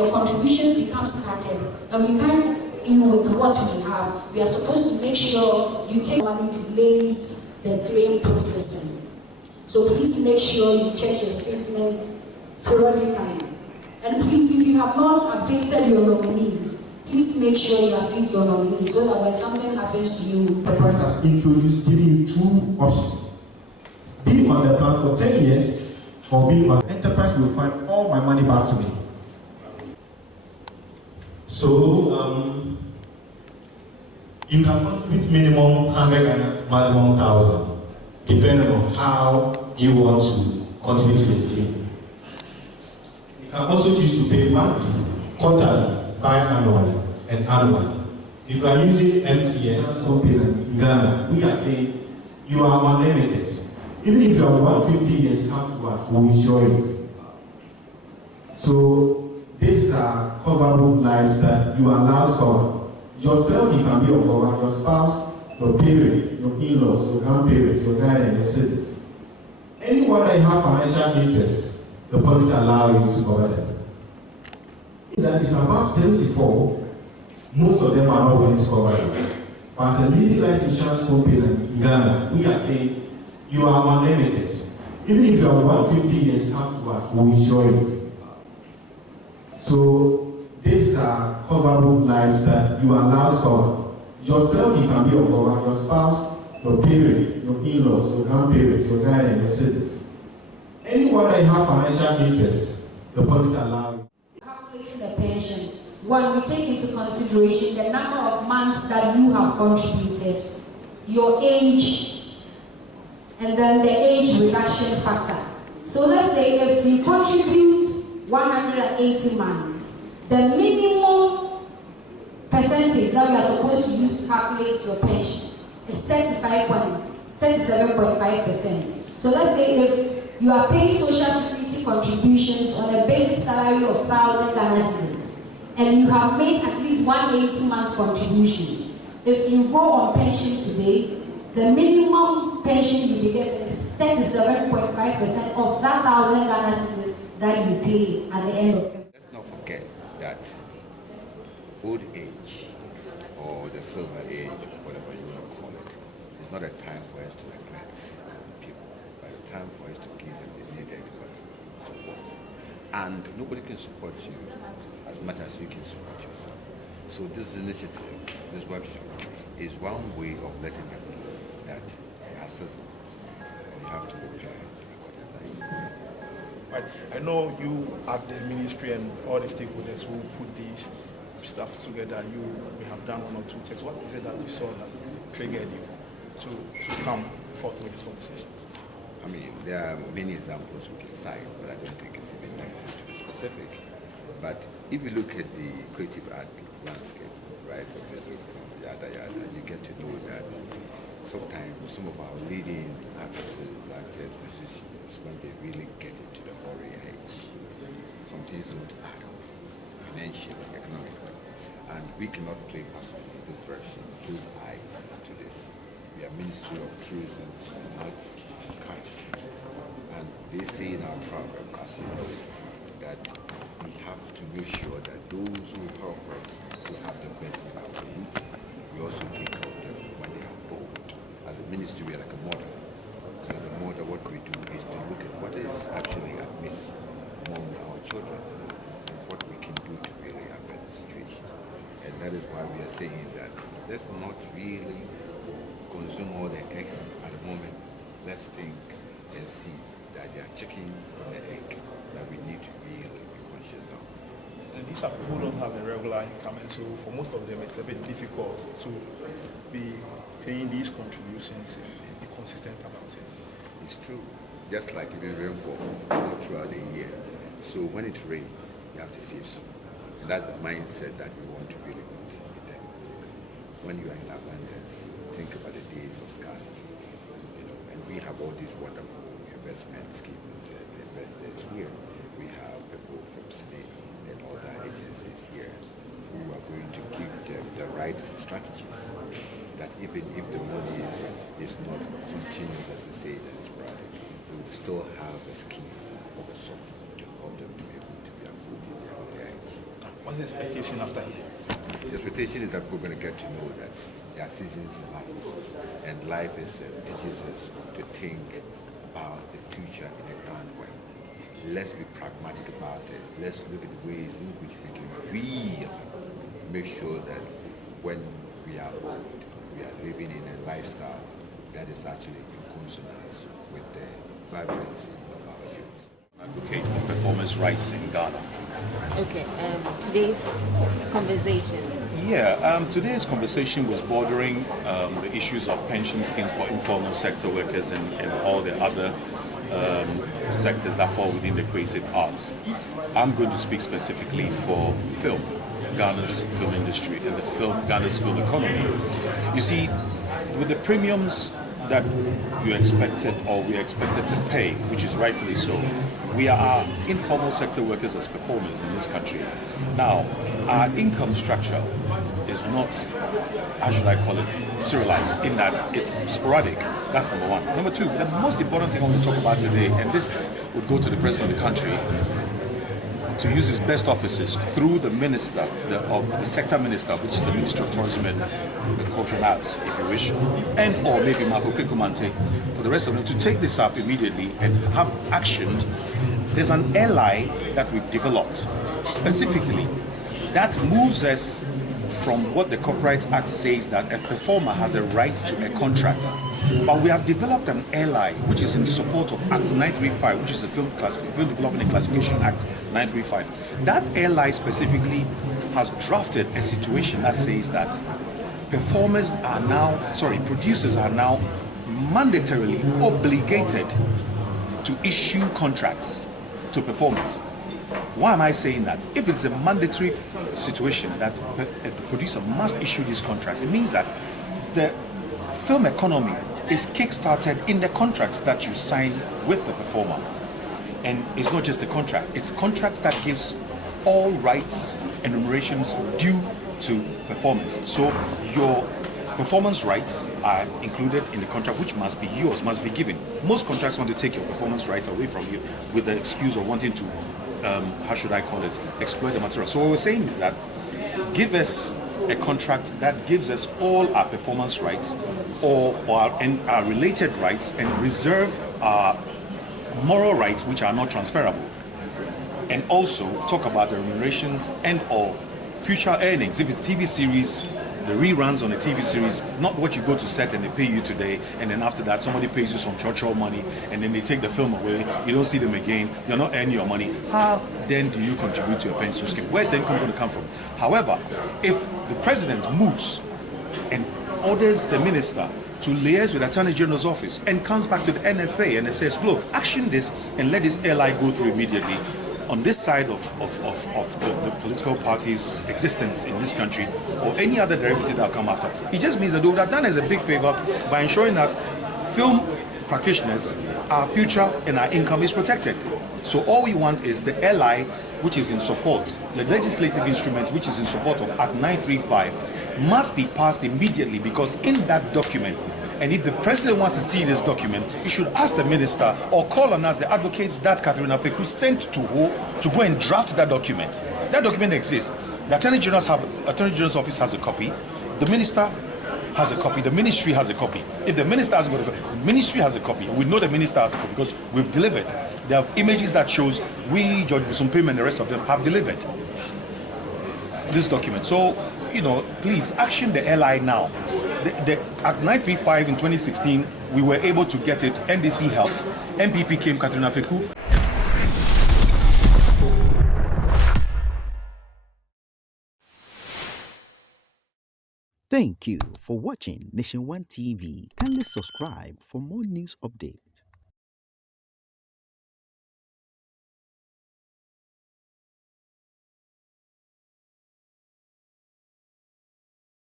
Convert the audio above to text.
your contributions become scattered, and we can't, with what we have, we are supposed to make sure you take money delays the claim processing. So please make sure you check your statement periodically. And please, if you have not updated your nominees, please make sure you update your nominees so that when something happens to you. Enterprise has introduced giving you two options. Be on the plan for 10 years or be on Enterprise will find all my money back to me. So you can contribute minimum 100 and maximum 1,000, depending on how you want to contribute to the scheme. You can also choose to pay monthly, quarterly, biannually, and annually. If you are using MTN or payment in Ghana, we are saying you are unlimited. Even if you are 150 years, come to us, we will show you. So these are coverable lives that you are allowed to cover. Yourself, you can be on cover, your spouse, your parents, your in-laws, your grandparents, your guardians, your siblings. Anyone that have financial interest, the policy allows you to cover them. That if above 74, most of them are not willing to cover them. But as a leading life insurance company in Ghana, we are saying you are unlimited. Even if you are 150 years, come to us, we will show you. So these are coverable lives that you are allowed to cover. Yourself, you can be on cover, your spouse, your parents, your in-laws, your grandparents, your guardians, your siblings. Anyone that have financial interest, the policy allows you. Calculating the pension, one, we take into consideration the number of months that you have contributed, your age, and then the age reduction factor. So let's say if you contribute 180 months, the minimum percentage that we are supposed to use to calculate your pension is 37.5%. So let's say if you are paying social security contributions on a basic salary of 1,000 Ghana cedis, and you have made at least 180 months contributions, if you go on pension today, the minimum pension you will get is 37.5% of that 1,000 Ghana cedis that you pay at the end of it. Let's not forget that old age or the silver age, whatever you want to call it, is not a time for us to neglect people, but it's a time for us to give them the needed support. And nobody can support you as much as you can support yourself. So this initiative, this workshop, is one way of letting them know that they are citizens. You have to prepare accordingly. Right. I know you at the ministry and all the stakeholders who put these stuff together, we have done one or two checks. What is it that you saw that triggered you to come forth with this conversation? I mean, there are many examples we can cite, but I don't think it's even necessary to be specific. But if you look at the creative art landscape, right, from yada yada, you get to know that sometimes some of our leading actresses, actors, musicians, when they really get into the warrior age, some things don't add up financially, economically. And we cannot play possibly in this direction, close eyes to this. We are Ministry of Tourism and Arts and Culture. And they say in our program, as you know, that we have to make sure that those who help us to have the best in our youth, we also take care of them when they are old. As a ministry, we are like a model. So as a model, what we do is to look at what is actually amiss among our children and what we can do to really avert the situation. And that is why we are saying that let's not really consume all the eggs at the moment. Let's think and see that there are chickens and the egg that we need to really be conscious of. And these are people who don't have a regular income, and so for most of them it's a bit difficult to be paying these contributions and be consistent about it. It's true. Just like even rainfall throughout the year. So when it rains, you have to save some. And that's the mindset that we want to really put with them. When you are in abundance, think about the days of scarcity. And we have all these wonderful investment schemes and investors here. We have people from SNE and other agencies here who are going to give them the right strategies. That even if the money is not continuous, as I say, that is sporadic, we will still have a scheme of a sort to help them to be able to be afloat in their own age. What's the expectation after here? The expectation is that we're going to get to know that there are seasons in life, and life teaches us to think about the future in a grand way. Let's be pragmatic about it. Let's look at the ways in which we can really make sure that when we are old, we are living in a lifestyle that is actually in consonance with the vibrancy of our youth. Advocate for performance rights in Ghana. Okay, today's conversation. Today's conversation was bordering the issues of pension schemes for informal sector workers and all the other sectors that fall within the creative arts. I'm going to speak specifically for film, Ghana's film industry, and Ghana's film economy. You see, with the premiums that you expected or we expected to pay, which is rightfully so, we are informal sector workers as performers in this country. Now, our income structure is not, how should I call it, serialized in that it's sporadic. That's number one. Number two, the most important thing I want to talk about today, and this would go to the president of the country, to use his best offices through the minister, the sector minister, which is the Ministry of Tourism and Cultural Arts, if you wish, and or maybe Marco Krikumante, for the rest of them to take this up immediately and have actioned. There's an ally that we've developed specifically that moves us from what the Copyright Act says that a performer has a right to a contract. But we have developed an ally which is in support of Act 935, which is the Film Development and Classification Act 935. That ally specifically has drafted a situation that says that producers are now mandatorily obligated to issue contracts to performers. Why am I saying that? If it's a mandatory situation that the producer must issue these contracts, it means that the film economy is kick-started in the contracts that you sign with the performer. And it's not just a contract, it's contracts that gives all rights and remunerations due to performers. So your performance rights are included in the contract, which must be yours, must be given. Most contracts want to take your performance rights away from you with the excuse of wanting to, exploit the material. So what we're saying is that give us a contract that gives us all our performance rights or our related rights and reserve our moral rights which are not transferable. And also talk about the remunerations and or future earnings. If it's TV series, the reruns on a TV series, not what you go to set and they pay you today, and then after that somebody pays you some churchill money, and then they take the film away, you don't see them again, you're not earning your money. How then do you contribute to your pension scheme? Where's the income going to come from? However, if the president moves and orders the minister to liaise with the Attorney General's office and comes back to the NFA and it says, look, action this and let this LI go through immediately, on this side of the political party's existence in this country, or any other derivative that will come after, it just means that they would have done us a big favor by ensuring that film practitioners, our future and our income is protected. So all we want is the LI, which is in support, the legislative instrument which is in support of Act 935, must be passed immediately, because in that document, and if the president wants to see this document, he should ask the minister or call on us, the advocates that Catherine Afeku sent to go and draft that document. That document exists. The Attorney General's office has a copy. The minister has a copy. The ministry has a copy. If the minister hasn't got a copy, the ministry has a copy. And we know the minister has a copy because we've delivered. There are images that shows we, George Busumpim and the rest of them have delivered this document. So, please action the LI now. The Act 935 in 2016, we were able to get it. NDC helped. MPP came, Katrina Feku. Thank you for watching Nation One TV. Kindly subscribe for more news updates.